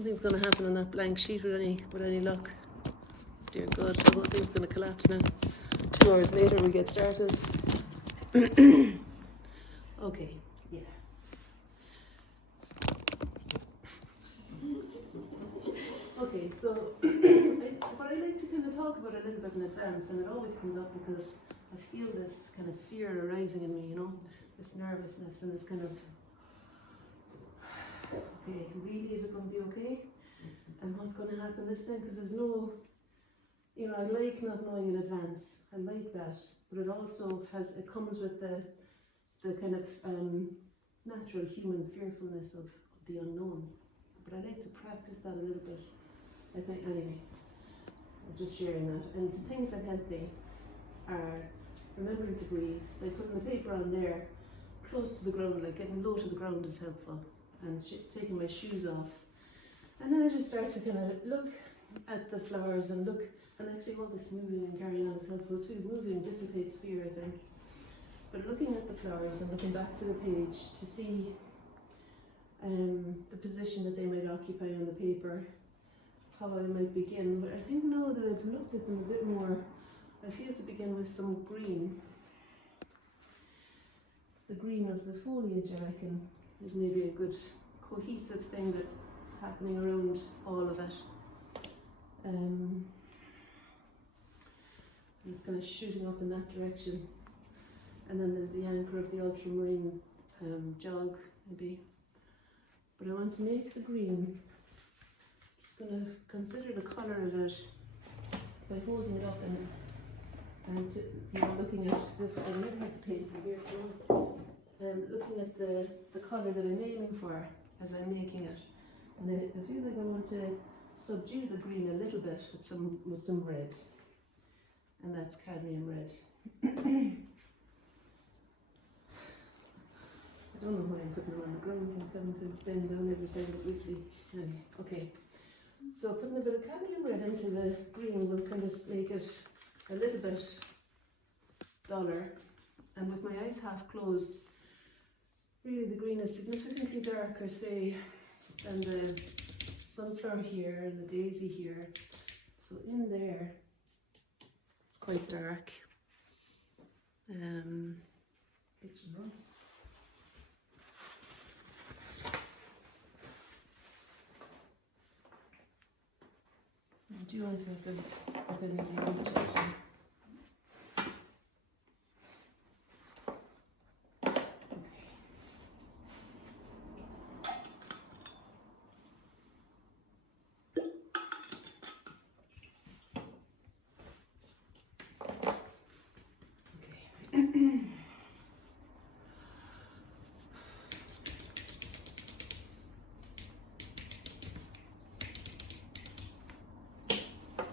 Something's going to happen on that blank sheet with any luck. Dear God, the whole thing's going to collapse now. 2 hours later we get started. Okay, yeah. Okay, so what I like to kind of talk about a little bit in advance, and it always comes up because I feel this kind of fear arising in me, you know, this nervousness and this kind of, okay, really, is it going to be okay? And what's going to happen this time? Because there's no, you know, I like not knowing in advance. I like that, but it also has, it comes with the kind of natural human fearfulness of the unknown. But I like to practice that a little bit. I think, anyway, I'm just sharing that. And things that help me are remembering to breathe, like putting the paper on there, close to the ground, like getting low to the ground is helpful, and taking my shoes off. And then I just start to kind of look at the flowers and look, and actually all this moving and carrying on is helpful too. Moving dissipates fear, I think. But looking at the flowers and looking back to the page to see the position that they might occupy on the paper, how I might begin. But I think now that I've looked at them a bit more, I feel to begin with some green. The green of the foliage, I reckon, is maybe a good cohesive thing that's happening around all of it. It's kind of shooting up in that direction. And then there's the anchor of the ultramarine jog, maybe. But I want to make the green. Just going to consider the colour of it by holding it up and looking at this. I never have the paints in here, so looking at the colour that I'm aiming for as I'm making it. And I feel like I want to subdue the green a little bit with some red, and that's cadmium red. I don't know why I'm putting them on the ground. I'm going to bend down every time, but we'll see. Anyway, okay. So putting a bit of cadmium red into the green will kind of make it a little bit duller. And with my eyes half closed, really the green is significantly darker, say, than the sunflower here and the daisy here. So in there, it's quite dark. I do want to have them within the reach, actually.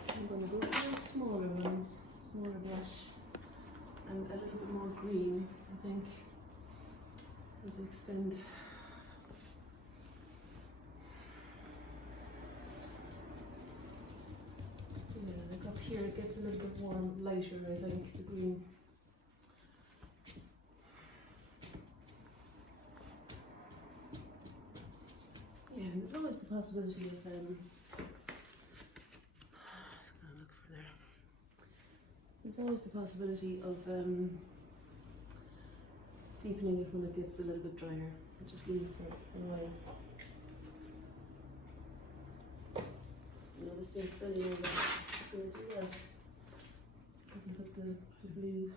I'm going to go for the smaller ones, smaller brush, and a little bit more green, I think, as I extend. Yeah, like up here it gets a little bit warm, lighter, I think, the green. Yeah, and there's always the possibility of there's always the possibility of deepening it when it gets a little bit drier. I'll just leave it for a while. You know, this thing's silly over. I'm just going to do that. I can put the blue.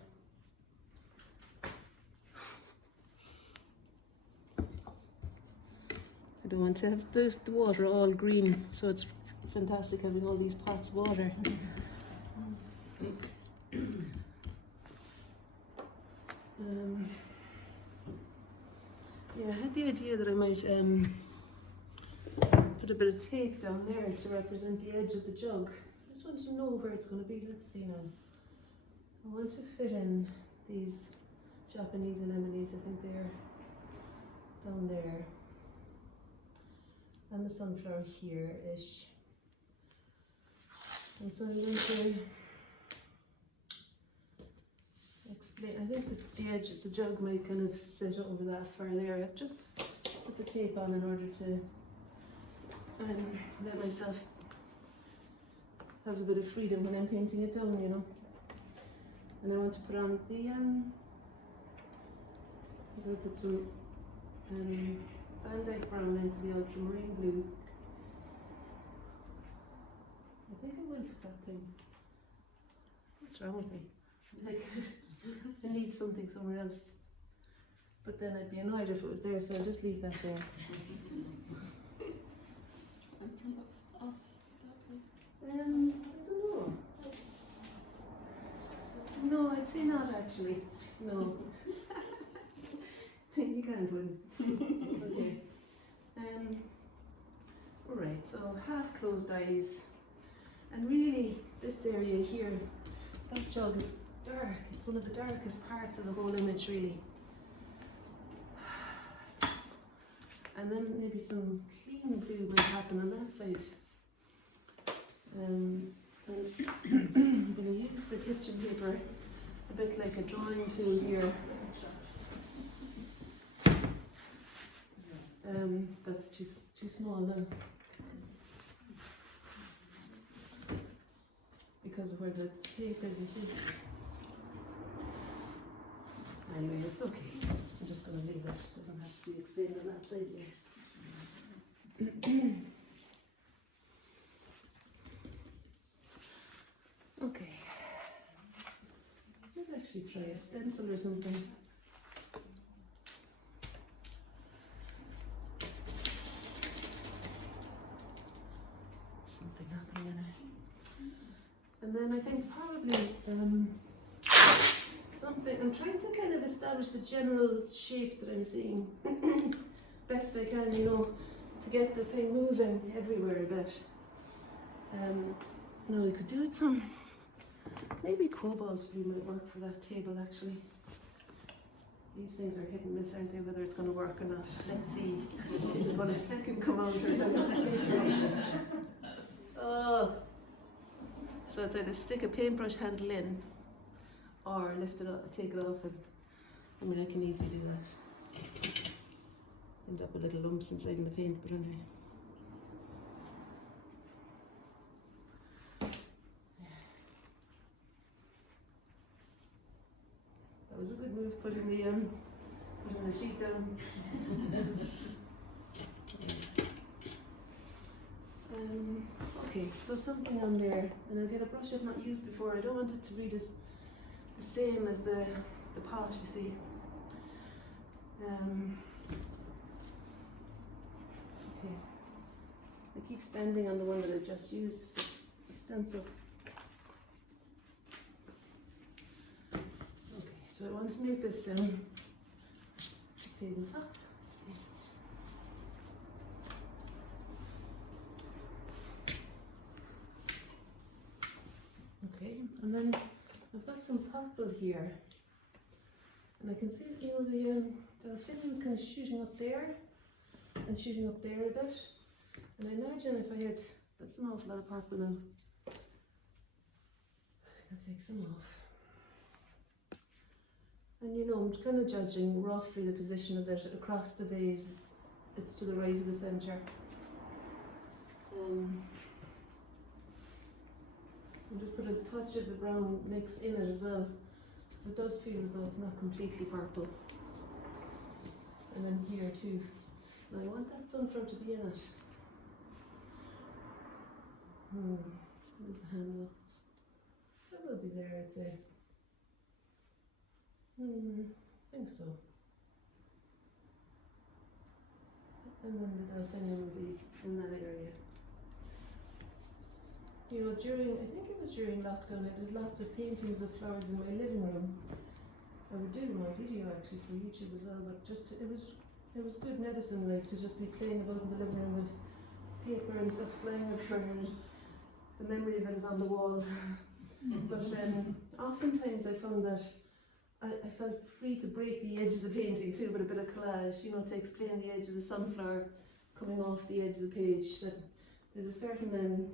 I don't want to have the water all green, so it's fantastic having all these pots of water. Yeah, I had the idea that I might put a bit of tape down there to represent the edge of the jug. I just want to know where it's going to be. Let's see now. I want to fit in these Japanese anemones. I think they're down there. And the sunflower here-ish. And so I'm going to explain. I think the edge of the jug might kind of sit over that far there. I've just put the tape on in order to and let myself have a bit of freedom when I'm painting it down, you know. And I want to put on the, I'm going to put some Van Dyke brown into the ultramarine blue. I think I will put that thing. What's wrong with me? Like, I need something somewhere else. But then I'd be annoyed if it was there, so I'll just leave that there. I don't know. No, I'd say not actually. No. You can't win. Okay. Alright, so half closed eyes. And really, this area here, that jug is dark. It's one of the darkest parts of the whole image, really. And then maybe some clean blue might happen on that side. And I'm going to use the kitchen paper a bit like a drawing tool here. That's too small now. Because of where the tape is, you see. Anyway, it's okay. I'm just going to leave it. It doesn't have to be explained on that side yet. Okay. I'll actually try a stencil or something. Something happening in it. And then I think probably something, I'm trying to kind of establish the general shapes that I'm seeing best I can, you know, to get the thing moving everywhere a bit. No, we could do it some, maybe cobalt blue might work for that table actually. These things are hit and miss, aren't they, whether it's going to work or not. Let's see. Is it going to fucking come out or not? Oh. So it's either stick a paintbrush handle in or lift it up, take it off, and I mean I can easily do that. End up with little lumps inside in the paint, but anyway. That was a good move, putting the sheet down. Okay, so something on there, and I'll get a brush I've not used before. I don't want it to be the same as the pot, you see. Okay, I keep standing on the one that I just used, the stencil. Okay, so I want to make this tabletop. Let's see. Okay, and then I've got some purple here, and I can see, you know, the fittings kind of shooting up there and shooting up there a bit. And I imagine if I had, that's an awful lot of purple now. I'll take some off. And you know, I'm kind of judging roughly the position of it across the vase. It's to the right of the centre. And just put a touch of the brown mix in it as well, because it does feel as though it's not completely purple. And then here too. And I want that sunflower to be in it. There's the handle. That will be there, I'd say. I think so. And then the delphinium will be in that area. You know, I think it was during lockdown, I did lots of paintings of flowers in my living room. I would do my video actually for YouTube as well, but just it was good medicine, like, to just be playing about in the living room with paper and stuff flying everywhere, and the memory of it is on the wall. But oftentimes I found that I felt free to break the edge of the painting too with a bit of collage, you know, to explain the edge of the sunflower coming off the edge of the page. That there's a certain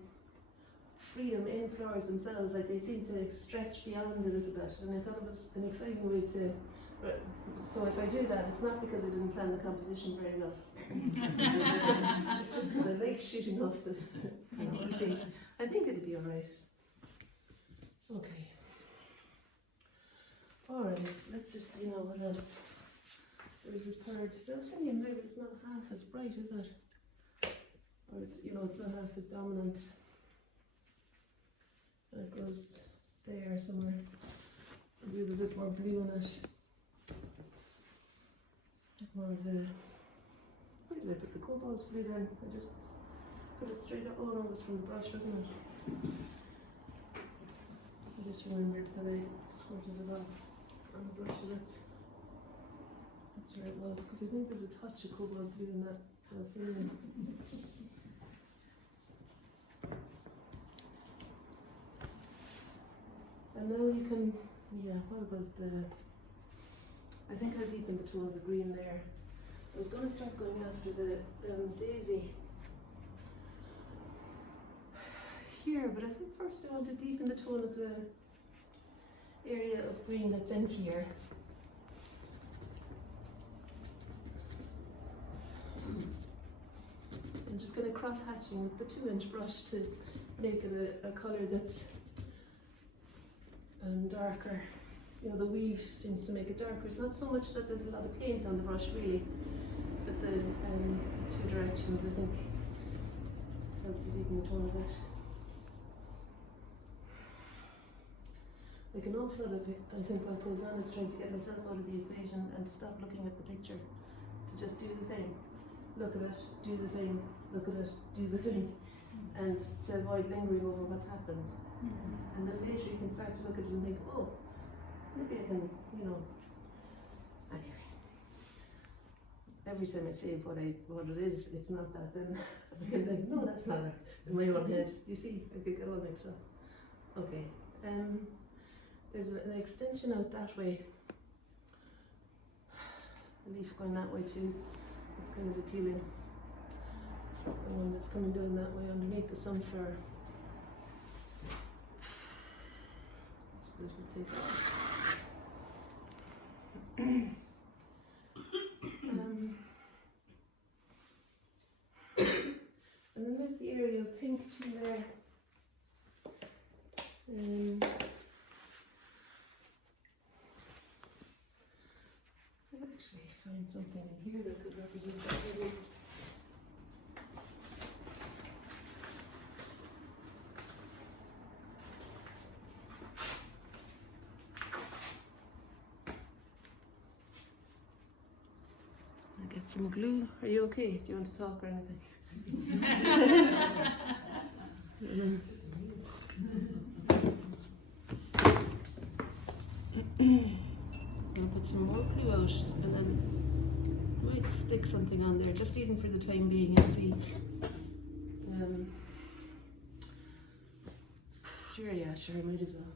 freedom in flowers themselves, like they seem to stretch beyond a little bit, and I thought it was an exciting way to. So if I do that, it's not because I didn't plan the composition very well. It's just because I like light shooting off the, you see, I think it'll be alright. Okay. Alright, let's just see now what else. There's a third delphinium there, but it's not half as bright, is it? Or it's, you know, it's not half as dominant. And it goes there somewhere. We have a bit more blue in it. More of the, where did I put the cobalt blue then? I just put it straight up. Oh no, it was from the brush, wasn't it? I just remembered that I squirted it off on the brush, so that's where it was. Because I think there's a touch of cobalt blue in that feeling. And now you can, yeah, what about the, I think I'll deepen the tone of the green there. I was going to start going after the daisy here, but I think first I want to deepen the tone of the area of green that's in here. I'm just going to cross hatching with the 2-inch brush to make it a colour that's darker. You know, the weave seems to make it darker. It's not so much that there's a lot of paint on the brush really, but the two directions I think help to deepen the tone a bit. Like an awful lot of it, I think what goes on is trying to get myself out of the equation and to stop looking at the picture, to just do the thing. Look at it, do the thing, look at it, do the thing, and to avoid lingering over what's happened. And then later you can start to look at it and think, oh, maybe I can, you know, anyway. Every time I say what it is, it's not that, then I can think, no, that's not it, in my own head. You see, I could get all mixed up. Okay, there's an extension out that way. A leaf going that way too. It's kind of appealing. The one that's coming down that way underneath the sunflower. Take off. And then there's the area of pink too there. I'll actually find something in here that could represent that area. Some glue. Are you okay? Do you want to talk or anything? I'll put some more glue out and then I might stick something on there, just even for the time being, and see. Sure, yeah, sure, I might as well.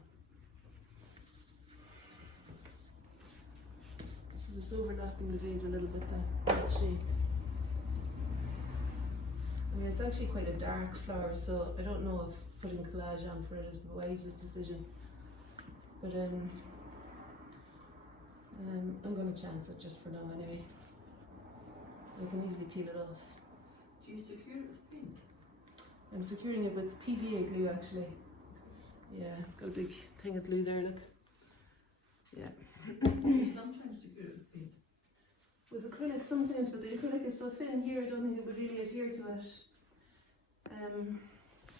It's overlapping the vase a little bit, that shape. I mean, it's actually quite a dark flower, so I don't know if putting collage on for it is the wisest decision. But I'm going to chance it just for now anyway. I can easily peel it off. Do you secure it with paint? I'm securing it with PVA glue actually. Yeah, got a big thing of glue there, look. Yeah. You sometimes secure it with paint. With acrylic sometimes, but the acrylic is so thin here, I don't think it would really adhere to it. Yeah. It's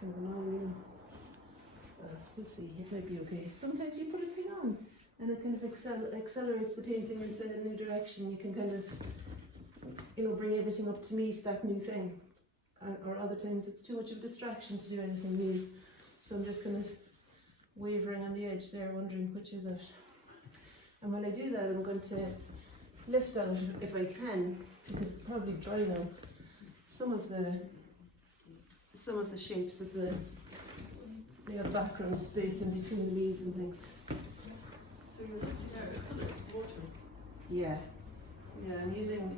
kind of annoying, we'll see, it might be okay. Sometimes you put a thing on and it kind of accelerates the painting into a new direction. You can kind of, you know, bring everything up to meet that new thing. Or other times it's too much of a distraction to do anything new. So I'm just kind of wavering on the edge there, wondering which is it. And when I do that, I'm going to lift out, if I can, because it's probably dry now, some of the shapes of the background space in between the leaves and things. So you're lifting out acrylic water? Yeah, yeah. I'm using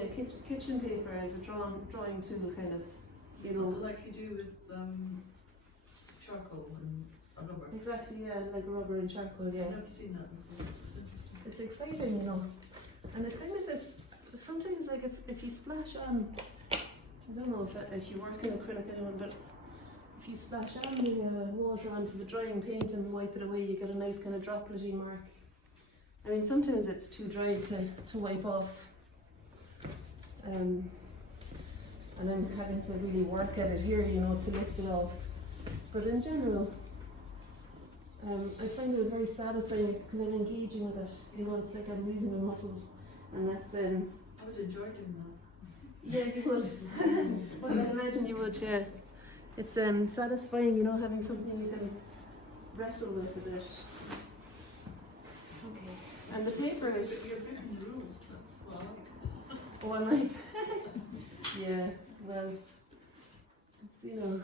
a kitchen paper as a drawing tool, kind of, you know. Like you do with charcoal and a rubber. Exactly, yeah, like rubber and charcoal, yeah. I've never seen that before. It's interesting. It's exciting, you know. And it kind of is, sometimes like if splash on, I don't know if you work in acrylic anyone, but if you splash on the water onto the drying paint and wipe it away, you get a nice kind of dropletty mark. I mean, sometimes it's too dry to wipe off. And I'm having to really work at it here, you know, to lift it off. But in general, I find it very satisfying because I'm engaging with it. You know, it's like I'm using my muscles, and that's I would enjoy doing that. yeah, you would. Well, I imagine you would. Yeah, it's satisfying, you know, having something you can wrestle with a bit. Okay, and the paper is. But you're breaking the rules, that's well. Oh, am I? Yeah, well, it's, you know.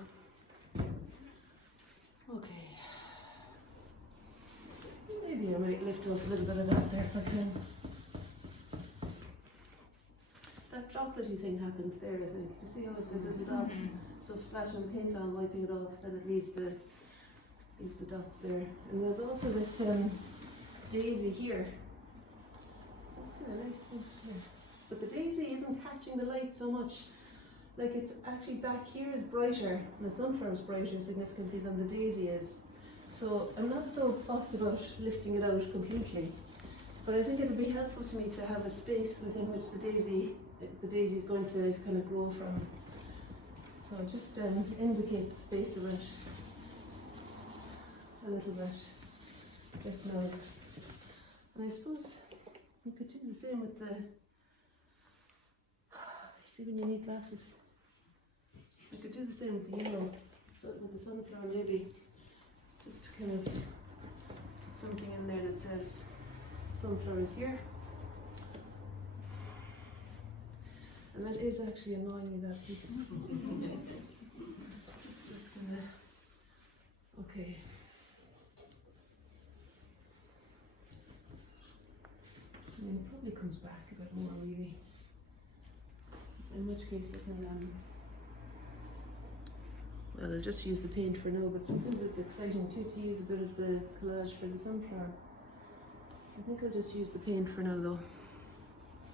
Okay. Maybe I might lift off a little bit of that there if I can. That dropletty thing happens there, I think. You see how there's little dots? So splashing paint on, wiping it off, then it leaves the dots there. And there's also this daisy here. That's kind of nice. Yeah. But the daisy isn't catching the light so much. Like, it's actually back here is brighter, and the sunflower is brighter significantly than the daisy is. So I'm not so fussed about lifting it out completely. But I think it would be helpful to me to have a space within which the daisy is going to kind of grow from. So I'll just indicate the space of it a little bit just now. And I suppose you could do the same with the, see when you need glasses. I could do the same with the yellow, so with the sunflower maybe, just to kind of put something in there that says sunflowers here. And that is actually annoying me, that people. It's just gonna, okay. I mean, it probably comes back a bit more really. In which case I can, well, I'll just use the paint for now, but sometimes it's exciting too to use a bit of the collage for the sunflower. I think I'll just use the paint for now though.